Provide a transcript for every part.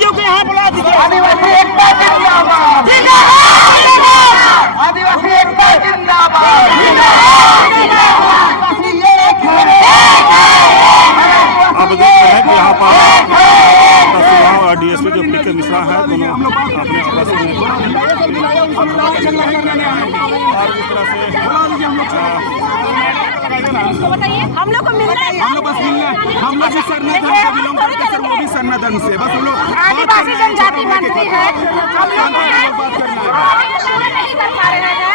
आदिवासियों को यहाँ बुला दीजिए। आदिवासी एकता जिंदाबाद, आदिवासी एकता जिंदाबाद, आप देख रहे हैं कि यहाँ पर तहसीलदार और डीएसपी जो पीके मिश्रा है दोनों अपने आपस में और इस तरह से हम लोग को मिलना है, हम लोग बस मिलना है। हम लोग भी सरना धर्म से बिलोंग करते हैं, सर वो भी सरना धर्म से। बस हम लोग आदिवासी जनजाति मंत्री है, हम लोग बात करना है। नहीं कर पा रहे हैं,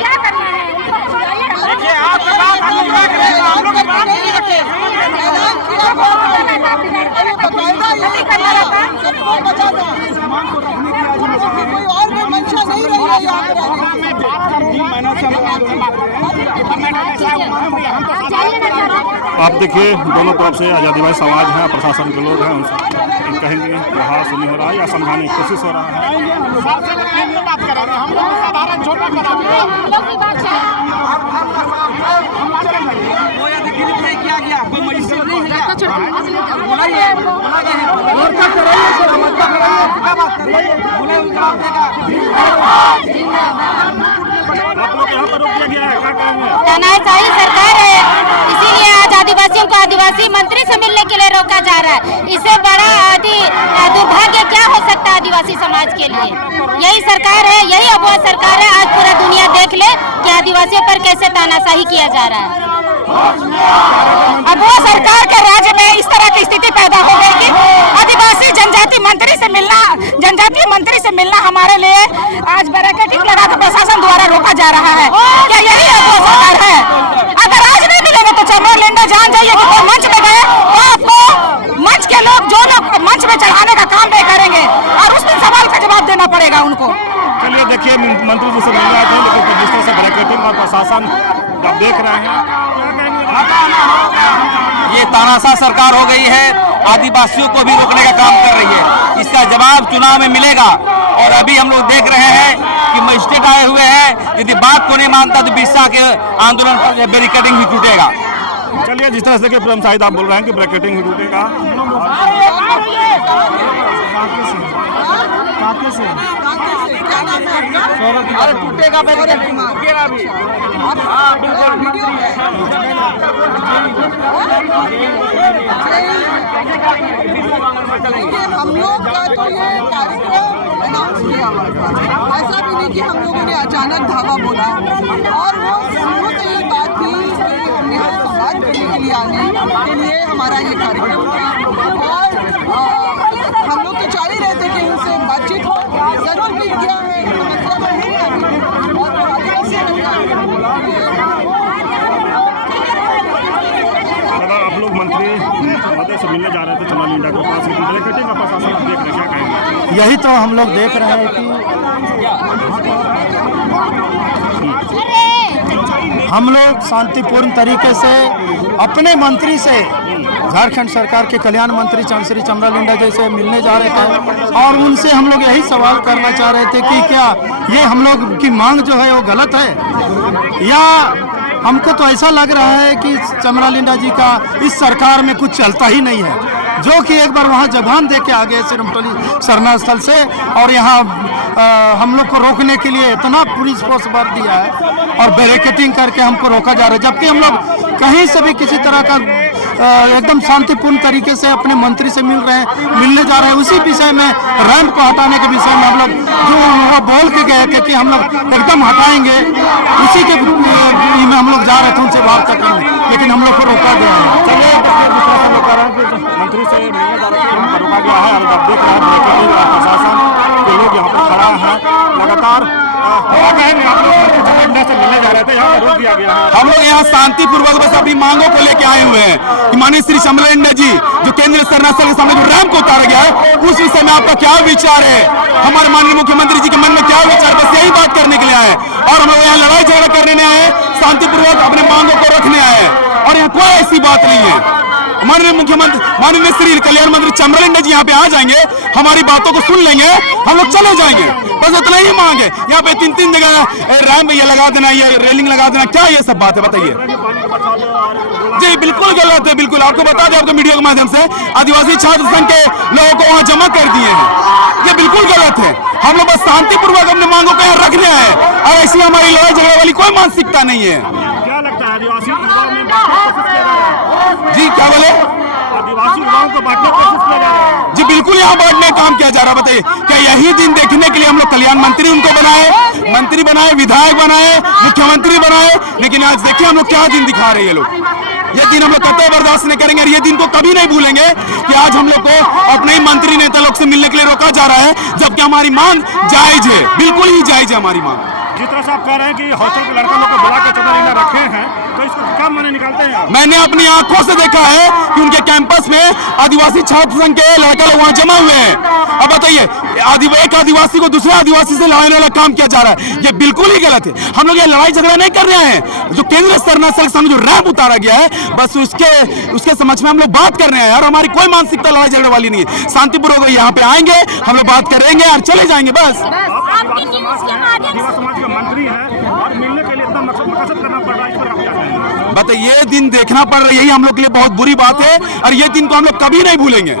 क्या करना है? देखिए आपकी बात हम लोग रख रहे हैं, हम लोग बात नहीं रखे। सम्मान को रखने की कोई और भी मंशा नहीं रही है यहाँ पे। मैं बात कर रही हूँ, मैंने आप देखिए दोनों तरफ से आज़ादीवादी समाज है, प्रशासन के लोग हैं, उनसे कहेंगे वहाँ सुनी हो रहा है या समझाने की कोशिश हो रहा है। बात कर रहे हैं हम लोग साधारण छोटा करा क्या गया कोई मजिस्ट्रेट नहीं है बुलाइए और क्या कराइए सर मत कराइए क्या बात कर रहे हैं बुलाइए जवाब देगा। आप लोग यहाँ पर रोक दिया गया है, क्या कहेंगे? तानाशाही सरकार है, इसीलिए आज आदिवासियों को आदिवासी मंत्री से मिलने के लिए रोका जा रहा है। इससे बड़ा दुर्भाग्य क्या हो सकता है आदिवासी समाज के लिए? यही सरकार है, यही अफवाह सरकार है। आज पूरा दुनिया देख ले कि आदिवासियों पर कैसे तानाशाही किया जा रहा है। अब वो सरकार के राज्य में इस तरह की स्थिति पैदा हो गई कि आदिवासी जनजाति मंत्री से मिलना हमारे लिए आज बैरिकेडिंग लगा कर प्रशासन द्वारा रोका जा रहा है। क्या यही वो सरकार है? अगर आज नहीं मिलेगा तो चमरलिंडा जान जाइए कि कोई मंच में गए तो आपको मंच के लोग जो लोग मंच में चढ़ाने का काम नहीं करेंगे और उस दिन सवाल का जवाब देना पड़ेगा उनको। चलिए देखिए मंत्री जी से मिलने आते हैं, लेकिन जिस तरह से बैरिकेडिंग और प्रशासन जब देख रहे हैं ये तानाशाह सरकार हो गई है, आदिवासियों को भी रोकने का काम कर रही है। इसका जवाब चुनाव में मिलेगा। और अभी हम लोग देख रहे हैं कि मजिस्ट्रेट आए हुए हैं, यदि बात को नहीं मानता तो बिरसा के आंदोलन पर बैरिकेडिंग भी टूटेगा। चलिए जिस तरह से कि प्रेम साहिद आप बोल रहे हैं कि ब्रैकेटिंग ही टूटेगा, अरे टूटेगा बैरिकेडिंग टूटेगा भी। हाँ बिल्कुल हम लोग का तो ये कार्यक्रम अनाउंस किया हुआ था। ऐसा भी नहीं कि हम लोगों ने अचानक धावा बोला और वो शुरू से ये बात थी कि हम यहाँ संवाद करने के लिए आने के लिए हमारा ये कार्यक्रम था। और हम लोग तो चाह ही रहे थे कि उनसे बातचीत हो, जरूर मिल गया है, समस्या बढ़ी है और आदिवासी आप लोग मंत्री महोदय से मिलने जा रहे थे चमरलिंडा के पास, लेकिन ब्रैकेटिंग का प्रशासन आप देख रहे हैं, क्या कहेंगे? यही तो हम लोग देख रहे हैं कि हम लोग शांतिपूर्ण तरीके से अपने मंत्री से, झारखंड सरकार के कल्याण मंत्री चंद्रश्री चमरलिंडा जी से मिलने जा रहे थे और उनसे हम लोग यही सवाल करना चाह रहे थे कि क्या ये हम लोग की मांग जो है वो गलत है, या हमको तो ऐसा लग रहा है कि चमरलिंडा जी का इस सरकार में कुछ चलता ही नहीं है, जो कि एक बार वहाँ जबान दे के आ गए सिरमटोली सरना स्थल से और यहाँ हम लोग को रोकने के लिए इतना पुलिस फोर्स भर दिया है और बैरिकेडिंग करके हमको रोका जा रहा है, जबकि हम लोग कहीं से भी किसी तरह का एकदम शांतिपूर्ण तरीके से अपने मंत्री से मिलने जा रहे हैं। उसी विषय में रैंप को हटाने के विषय में हम लोग जो वो बोल के गए थे कि हम लोग एकदम हटाएंगे, उसी के में हम लोग जा रहे थे उनसे वार्ता करने, लेकिन हम लोग को रोका गया है। चलिए मंत्री से मिलने जा रहे थे, रोका गया है और आप देख रहे हैं प्रशासन के लोग यहाँ पर खड़ा है लगातार। क्या कहेंगे आप लोग चमरलिंडा से मिलने जा रहे थे, यहाँ पर रोक दिया गया है? हम लोग यहाँ शांतिपूर्वक बस अपनी मांगों को लेके आए हुए हैं कि माननीय श्री चमरलिंडा जी जो केंद्रीय सरना स्थल के सामने जो रैंप को उतारा गया है, उस विषय में आपका क्या विचार है? हमारे माननीय मुख्यमंत्री जी के मन में क्या विचार, बस यही बात करने के लिए आए और हम लोग यहाँ लड़ाई झगड़ा करने नहीं आए, शांतिपूर्वक अपने मांगों को रखने आए और यहाँ कोई ऐसी बात नहीं है। माननीय मुख्यमंत्री माननीय श्री कल्याण मंत्री चमरलिंडा जी यहाँ पे आ जाएंगे, हमारी बातों को सुन लेंगे, हम लोग चले जाएंगे, बस इतना ही मांगे। यहाँ पे 3-3 जगह रैंप ये लगा देना, ये रेलिंग लगा देना, क्या ये सब बात है बताइए? जी बिल्कुल गलत है, बिल्कुल। आपको बता दें, आपको मीडिया के माध्यम से, आदिवासी छात्र संघ के लोगों को वहां जमा कर दिए हैं। ये बिल्कुल गलत है। हम लोग बस शांतिपूर्वक अपने मांगों को यहाँ रखने हैं और ऐसी हमारी लड़ाई झगड़े वाली कोई मानसिकता नहीं है। क्या लगता है आदिवासी युवाओं में कोशिश किया जा रहा है? जी क्या बोले? आदिवासी युवाओं को बांटने की कोशिश किया जा रहा है? जी बिल्कुल, यहाँ बांटने का काम किया जा रहा है। बताइए, क्या यही दिन देखने के लिए हम लोग कल्याण मंत्री उनको बनाए, मंत्री बनाए, विधायक बनाए, मुख्यमंत्री बनाए, लेकिन आज देखिए हम लोग क्या दिन दिखा रहे हैं ये लोग। ये दिन हम लोग कतई बर्दाश्त नहीं करेंगे और ये दिन को कभी नहीं भूलेंगे कि आज हम लोग को अपने ही मंत्री नेता लोग से मिलने के लिए रोका जा रहा है, जबकि हमारी मांग जायज है, बिल्कुल ही जायज है हमारी मांग। जिस तरह से आप कह रहे हैं कि हॉस्टल के लड़का लोग को बुला के चंद्रलीला रखे हैं, तो इसको कब मैंने निकालते हैं आप? मैंने अपनी आंखों से देखा है कि उनके कैंपस में आदिवासी छात्र संघ के लड़के लोग वहां जमा हुए हैं। अब बताइए, एक आदिवासी को दूसरे आदिवासी से लड़ाने वाला काम किया जा रहा है, ये बिल्कुल ही गलत है। हम लोग ये लड़ाई झगड़ा नहीं कर रहे हैं। जो केंद्र सरकार के सामने जो रैंप उतारा गया है, बस उसके समझ में हम लोग बात कर रहे हैं और हमारी कोई मानसिकता लड़ाई झगड़े वाली नहीं है। शांतिपूर्वक यहाँ पे आएंगे, हम लोग बात करेंगे और चले जाएंगे बस। आदिवासी समाज का मंत्री है और मिलने के लिए इतना मकसद करना पड़ रहा है, इस पर आप क्या कहेंगे? बताइए, ये दिन देखना पड़ रहा है, यही हम लोग के लिए बहुत बुरी बात है और ये दिन को हम लोग कभी नहीं भूलेंगे।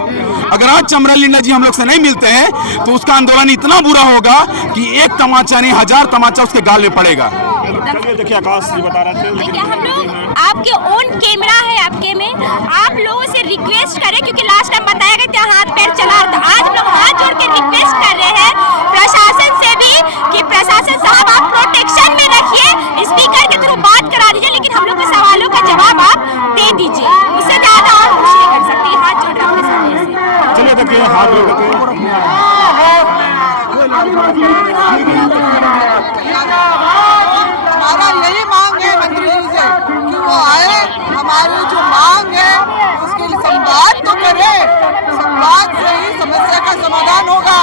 अगर आज चमरालिंडा जी हम लोग से नहीं मिलते हैं तो उसका आंदोलन इतना बुरा होगा कि एक तमाचा नहीं 1000 तमाचा उसके गाल में पड़ेगा। चलिए देखिए, आकाश जी बता रहे थे, देखिए हम लोग आपके ओन कैमरा है आपके में, आप लोगों से रिक्वेस्ट करें, क्योंकि लास्ट टाइम बताया गया था हाथ पैर चला रहा था। आज हम लोग हाथ जोड़ के रिक्वेस्ट कर रहे हैं प्रशासन से भी कि प्रशासन साहब आप प्रोटेक्शन में रखिए, स्पीकर के थ्रू बात करा दीजिए, लेकिन हम लोग के सवालों का जवाब आप दे दीजिए। उससे ज्यादा और कुछ नहीं कर सकती। हाथ जोड़ रहे हैं अपने सामने से। चलिए देखिए, हाथ जोड़ के हमारा यही मांग है मंत्री जी से कि वो आए, हमारी जो मांग है उसके लिए संवाद तो करे, संवाद से ही समस्या का समाधान होगा।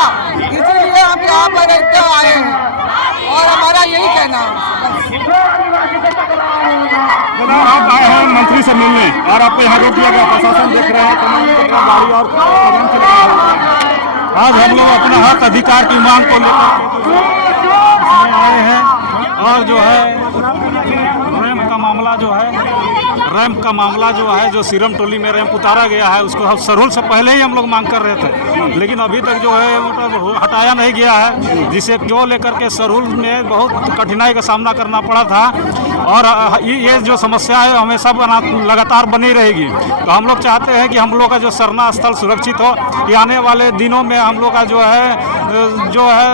इसीलिए हम यहाँ पर रहते आए हैं और हमारा यही कहना है। आप आए हैं मंत्री से मिलने और आपको यहाँ रोक दिया गया, प्रशासन देख रहे हैं, गाड़ी और कदम चला रहा है। आज हम लोग अपना हक अधिकार की मांग को लेकर आए हैं और जो है रैंप का मामला जो है जो सीरम टोली में रैंप उतारा गया है, उसको सरूल से पहले ही हम लोग मांग कर रहे थे, लेकिन अभी तक जो है मतलब हटाया नहीं गया है, जिसे क्यों लेकर के सरूल में बहुत कठिनाई का सामना करना पड़ा था और ये जो समस्या है हमेशा लगातार बनी रहेगी। तो हम लोग चाहते हैं कि हम लोग का जो सरना स्थल सुरक्षित हो, कि आने वाले दिनों में हम लोग का जो है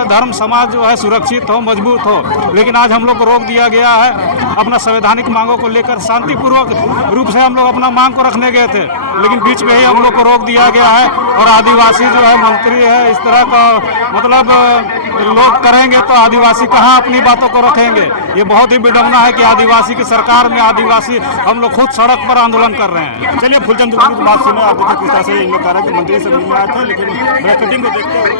धर्म समाज जो है सुरक्षित हो, मजबूत हो। लेकिन आज हम लोग को रोक दिया गया है अपना संवैधानिक मांगों को लेकर। शांतिपूर्वक रूप से हम लोग अपना मांग को रखने गए थे, लेकिन बीच में ही हम लोग को रोक दिया गया है और आदिवासी जो है मंत्री है, इस तरह का मतलब लोग करेंगे तो आदिवासी कहाँ अपनी बातों को रखेंगे। ये बहुत ही विडंबना है कि आदिवासी की सरकार में आदिवासी हम लोग खुद सड़क पर आंदोलन कर रहे हैं। चलिए फुलचंद की बात सुने। आप देखिए किस तरह से इन लोग कह रहे हैं कि मंत्री से मिलने आए थे, लेकिन ब्रैकेटिंग को देखते हुए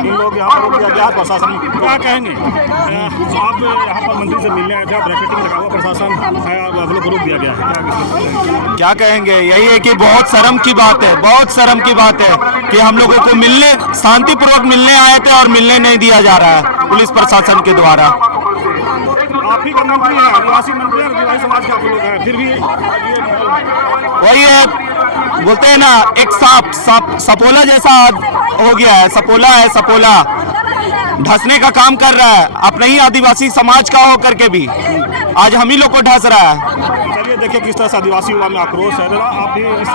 इन लोग यहाँ पर रोक दिया गया। प्रशासन क्या कहेंगे? आप यहाँ पर मंत्री से मिलने आए थे, ब्रैकेटिंग लगा हुआ प्रशासन है, आप लोग को रोक दिया गया है, क्या कहेंगे? यही है कि बहुत शर्म की बात है, बहुत शर्म की बात है कि हम लोगों को मिलने शांतिपूर्वक मिलने आए थे और मिलने नहीं दिया जा रहा है पुलिस प्रशासन के द्वारा। आप ही का मंत्री है, आदिवासी मंत्री है, आदिवासी समाज के आप लोग हैं, फिर भी वही है, बोलते हैं ना, एक सपोला जैसा हो गया है, सपोला ढसने का काम कर रहा है, अपने ही आदिवासी समाज का होकर के भी आज हम ही लोग को ढस रहा है। चलिए देखिए किस तरह से आदिवासी युवा में आक्रोश है। आप भी इस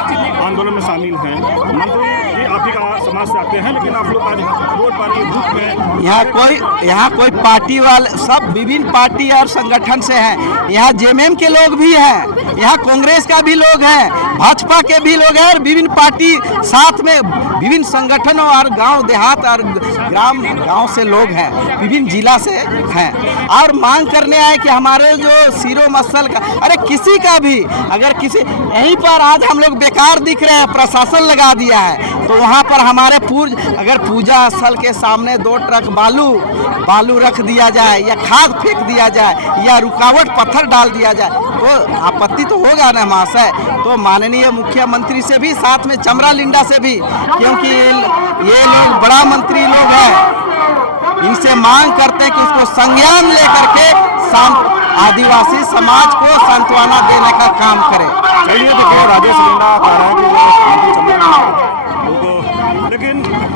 आंदोलन में शामिल हैं, मंत्री जी आप ही का समाज से आते हैं, लेकिन आप लोग आज रोड पर ग्रुप में यहाँ कोई पार्टी वाले सब विभिन्न पार्टी और संगठन से हैं। यहाँ जेएमएम के लोग भी हैं, यहाँ कांग्रेस का भी लोग हैं, भाजपा के भी लोग हैं और विभिन्न पार्टी साथ में विभिन्न संगठनों और गांव देहात और गांव से लोग हैं, विभिन्न जिला से हैं और मांग करने आए कि हमारे जो सिरो मसल का, अरे किसी का भी अगर किसी यहीं पर आज हम लोग बेकार दिख रहे हैं, प्रशासन लगा दिया है, तो वहाँ पर हमारे अगर पूजा स्थल के सामने 2 ट्रक बालू रख दिया जाए या खाद फेंक दिया जाए या रुकावट पत्थर डाल दिया जाए तो आपत्ति तो होगा ना महाशय। तो माननीय मुख्यमंत्री से भी, साथ में चमरालिंडा से भी, क्योंकि ये लोग बड़ा मंत्री लोग हैं, इनसे मांग करते हैं कि इसको संज्ञान लेकर के आदिवासी समाज को सांत्वना देने का काम करे। चलिए देखिए, राजेश लिंडा कह रहा है कि मंत्री लेकिन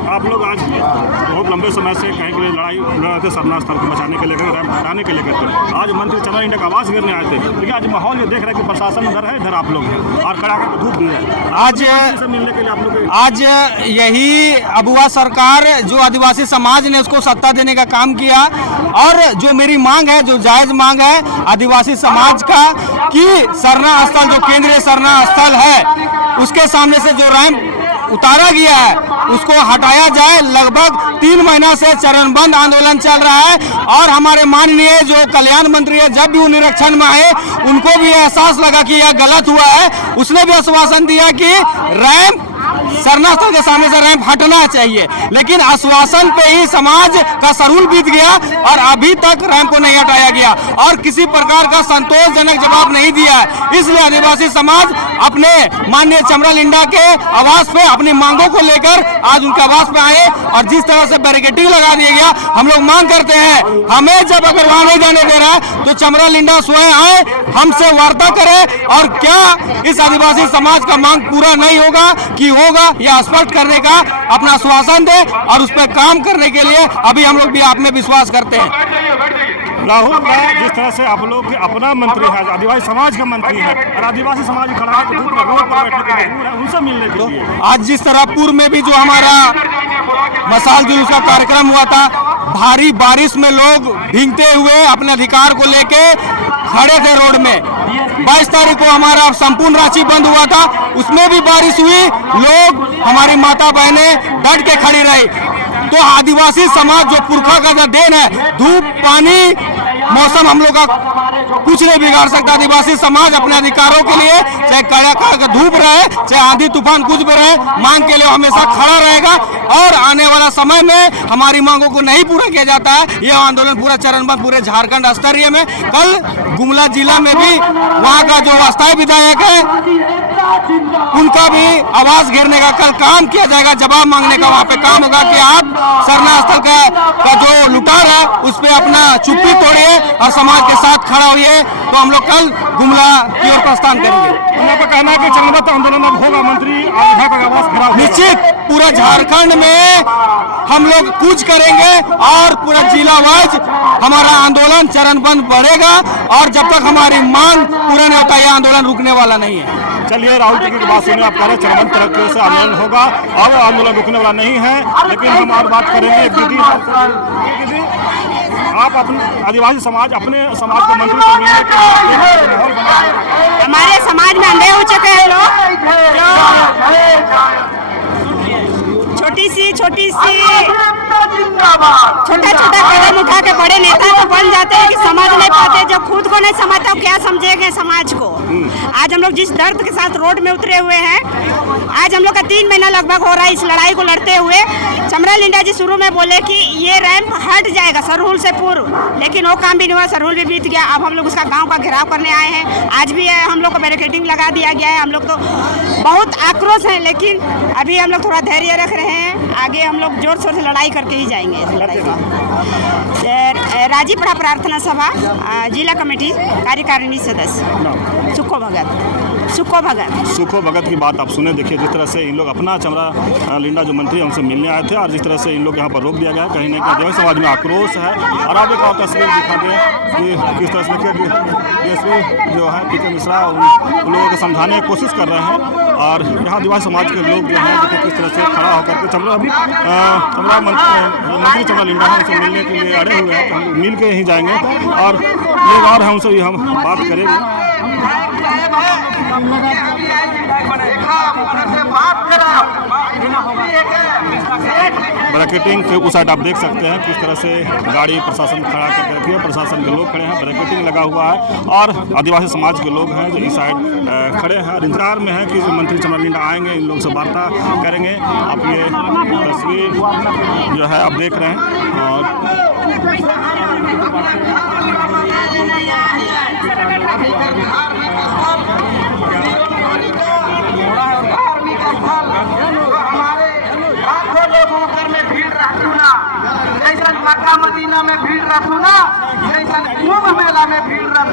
आप लोग आज बहुत लंबे समय से कहीं के लिए लड़ाई लड़ रहे थे सरना स्थल को बचाने के लेकर, रैंप हटाने के लेकर। आज मंत्री चमरा लिंडा का आवास गिरने आए थे, लेकिन आज माहौल ये देख रहे हैं कि प्रशासन इधर है, इधर आप लोग हैं और कड़ाके की धूप भी है। आज से मिलने के लिए आप लोग आज यही अबुआ सरकार जो आदिवासी समाज ने उसको सत्ता देने का काम किया, और जो मेरी मांग है, जो जायज मांग है आदिवासी समाज का, कि सरना स्थल जो केंद्रीय सरना स्थल है उसके सामने से जो रैंप उतारा गया है उसको हटाया जाए। लगभग 3 महीना से चरणबंद आंदोलन चल रहा है, और हमारे माननीय जो कल्याण मंत्री है, जब भी वो निरीक्षण में आए उनको भी एहसास लगा कि यह गलत हुआ है। उसने भी आश्वासन दिया कि रैंप सरना स्थल के सामने से रैंप हटना चाहिए, लेकिन आश्वासन पे ही समाज का सरूल बीत गया और अभी तक रैंप को नहीं हटाया गया और किसी प्रकार का संतोषजनक जवाब नहीं दिया है। इसलिए आदिवासी समाज अपने माननीय चमरा लिंडा के आवास पे अपनी मांगों को लेकर आज उनके आवास पे आए, और जिस तरह से बैरिकेडिंग लगा दिया गया, हम लोग मांग करते हैं हमें जब अगर वहां नहीं जाने दे रहा है तो चमरा लिंडा स्वयं आए, हमसे वार्ता करे, और क्या इस आदिवासी समाज का मांग पूरा नहीं होगा कि होगा, या स्पष्ट करने का अपना आश्वासन दे, और उस पर काम करने के लिए अभी हम लोग भी आप में विश्वास करते हैं। राहुल, जिस तरह से आप लोग अपना मंत्री है, आदिवासी समाज का मंत्री है, और आदिवासी समाज खड़ा है तो धूप में रोड पर बैठने के लिए उनसे मिलने के लिए आज जिस तरह पूर्व में भी जो हमारा मसाल जुलूस का कार्यक्रम हुआ था, भारी बारिश में लोग भीगते हुए अपने अधिकार को लेके खड़े थे रोड में। 22 तारीख को हमारा संपूर्ण रांची बंद हुआ था, उसमें भी बारिश हुई, लोग हमारी माता बहनें डट के खड़ी रही। तो आदिवासी समाज जो पुरखा का जो देन है, धूप पानी मौसम हम लोग का कुछ नहीं बिगाड़ सकता। आदिवासी समाज अपने अधिकारों के लिए चाहे कड़ा धूप रहे, चाहे आंधी तूफान कुछ भी रहे, मांग के लिए हमेशा खड़ा रहेगा, और आने वाला समय में हमारी मांगों को नहीं पूरा किया जाता है, यह आंदोलन पूरा चरणबद्ध पूरे झारखंड स्तरीय में। कल गुमला जिला में भी वहाँ का जो अस्थायी विधायक है उनका भी आवास गिरने का कल काम किया जाएगा, जवाब मांगने का वहाँ पे काम होगा कि आप सरना स्थल का जो लुटार है उस पर अपना चुप्पी तोड़िए और समाज के साथ खड़ा होइए। तो हम लोग कल गुमला की ओर प्रस्थान करेंगे। उनका कहना है कि चरणबद्ध आंदोलन अब होगा, मंत्री का आवास गिरा निश्चित पूरा झारखंड में हम लोग कूच करेंगे और पूरा जिला वाइज हमारा आंदोलन चरणबद्ध बढ़ेगा, और जब तक हमारी मांग पूरा नहीं होता यह आंदोलन रुकने वाला नहीं है। चलिए, राहुल जी की बात सुनिए, आप कह रहे हैं चरणबद्ध तरीके से आंदोलन होगा और आंदोलन रुकने वाला नहीं है, लेकिन हम और बात करेंगे। दीदी, आप अपने आदिवासी समाज, अपने समाज के मंत्री से मिलने के माहौल बना, हमारे समाज में अंधे हो चुके हैं लोग, छोटा छोटा कदम उठा के बड़े नेता तो बन जाते हैं कि समझ नहीं पाते। जब खुद को नहीं समझता क्या समझेंगे समाज को। आज हम लोग जिस दर्द के साथ रोड में उतरे हुए हैं, आज हम लोग का 3 महीना लगभग हो रहा है इस लड़ाई को लड़ते हुए। चमरा लिंडा जी शुरू में बोले कि ये रैंप हट जाएगा सरहुल से पूर्व, लेकिन वो काम भी नहीं हुआ, सरहुल भी बीत गया। अब हम लोग उसका गाँव का घेराव करने आए हैं, आज भी हम लोग को बैरिकेडिंग लगा दिया गया है। हम लोग तो बहुत आक्रोश है, लेकिन अभी हम लोग थोड़ा धैर्य रख रहे हैं, आगे हम लोग जोर शोर से लड़ाई करके ही जाएंगे। राजीपड़ा प्रार्थना सभा जिला कमेटी कार्यकारिणी सदस्य सुखो भगत की बात आप सुने। देखिए, जिस तरह से इन लोग अपना चमरा लिंडा जो मंत्री हमसे मिलने आए थे, और जिस तरह से इन लोग यहाँ पर रोक दिया गया, कहीं ना कहीं आदिवासी समाज में आक्रोश है। और आप एक और तस्वीर दिखा दें कि किस तरह से डीएसपी जो है पीके मिश्रा उन लोगों को समझाने की कोशिश कर रहे हैं, और यहाँ आदिवासी समाज के लोग जो हैं देखिए किस तरह से खड़ा होकर के चमरा मंत्री चमरा लिंडा है उनसे मिलने के लिए अड़े हुए हैं। तो हम लोग मिल के ही जाएंगे, और लोग और हैं उनसे भी हम बात करेंगे। ब्रैकेटिंग के उस साइड आप देख सकते हैं किस तरह से गाड़ी प्रशासन खड़ा करके रखी है, प्रशासन के लोग खड़े हैं, ब्रैकेटिंग लगा हुआ है, और आदिवासी समाज के लोग हैं जो इस साइड खड़े हैं और इंतजार में हैं कि जो मंत्री चमरा लिंडा आएंगे, इन लोगों से वार्ता करेंगे। आप ये तस्वीर जो है आप देख रहे हैं, और मक्का मदीना में भीड़ रखू ना, जैसा कुंभ मेला में भीड़ रखू।